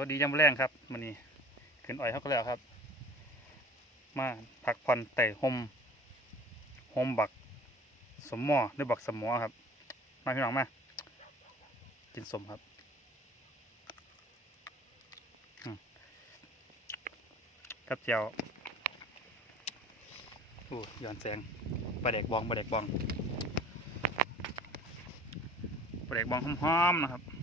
วัสดียามแรงครับมันนี้ขึ้นอ้อยเขาก็แล้วครับ มาพักผ่อนไต่หมหมบัก สมมอหรือบักสมมอครับ มาพี่น้องมากินสมครับอืมกับเจียวโอ้ย้อนแสงปลาแดกบองปลาแดกบองปลาแดกบองหอมๆนะครับ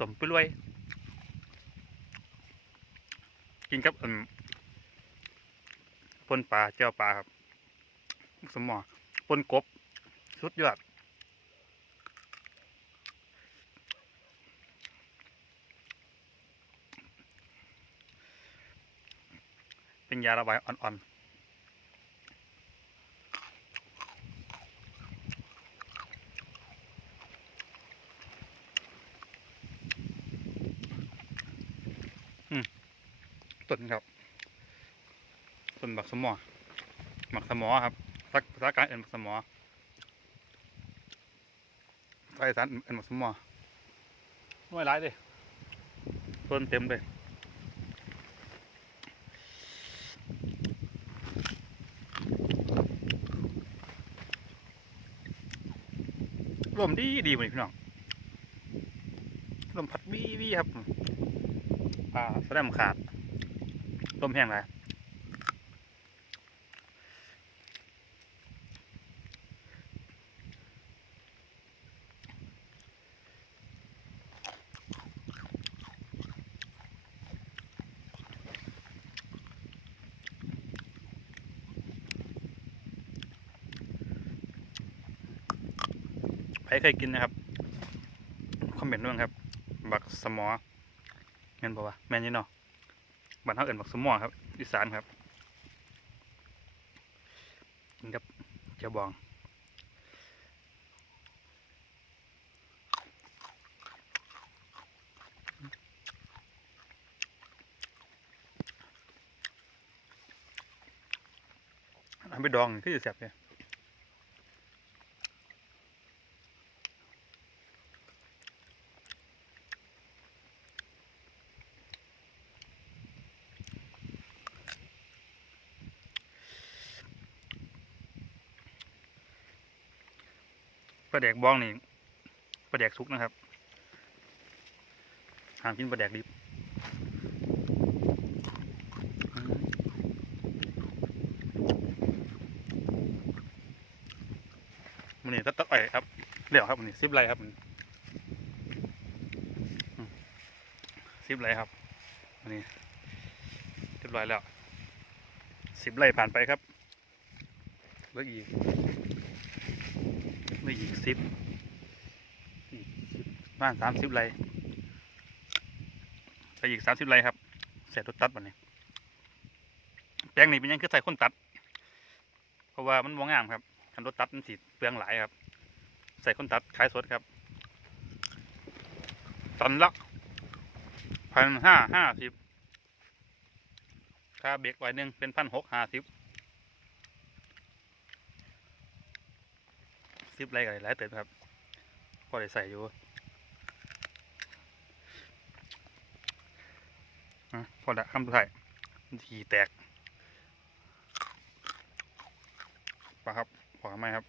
สมไปรวย กินกับอืมปนปลาเจ้าปลาครับ สมหมอปนกบ สุดยอดเป็นยาระบายอ่อนๆ ต้นครับต้นบักสมอหมักสมอครับสักภาษากลารเอ็นบักสมอภาษาอีสานเอ็นบักสมอน้อยหลายเลยต้นเต็มเลยลมดีดีเหมือนพี่น้องลมพัดวีวีครับ อ่าแสดงขาด ลมแห้งไรใครเคยกินนะครับ คอมเมนต์ด้วยครับ บักสมอเงินบอกว่าแม่นอยี่เนาะ บ้านเขาเอิ้นบักสมอครับอีสานครับกินกับเจ้าบองทำไปดองก็จะแซ่บเลย ปลาแดกบ้องนี่ปลาแดกสุกนะครับหามกินปลาแดกดิบมันนี่ตัดตัดอ้อครับเดี๋ยวครับมันนี่ซิบไรครับมันซิบไรครับอันนี้เรียบร้อยแล้วสิบไรผ่านไปครับเลือกอีก สิบบ้านสามสิบไรไปอีกสามสิบไรครับเสร็จรถตัดวันนี้แปลงนี้เป็นยังคือใส่คนตัด เพราะว่ามันมองงามครับคันรถตัดมันสีเปลืองหลายครับ ใส่คนตัดขายสดครับตันละพันห้าห้าสิบค่าเบรกไว้หนึ่งเป็นพันหกห้าสิบ สิปไรกันหลายเติมครับก็ได้ใส่อยู่พอละคำสุดท้ายทีแตกปะครับขวาไม่ครับ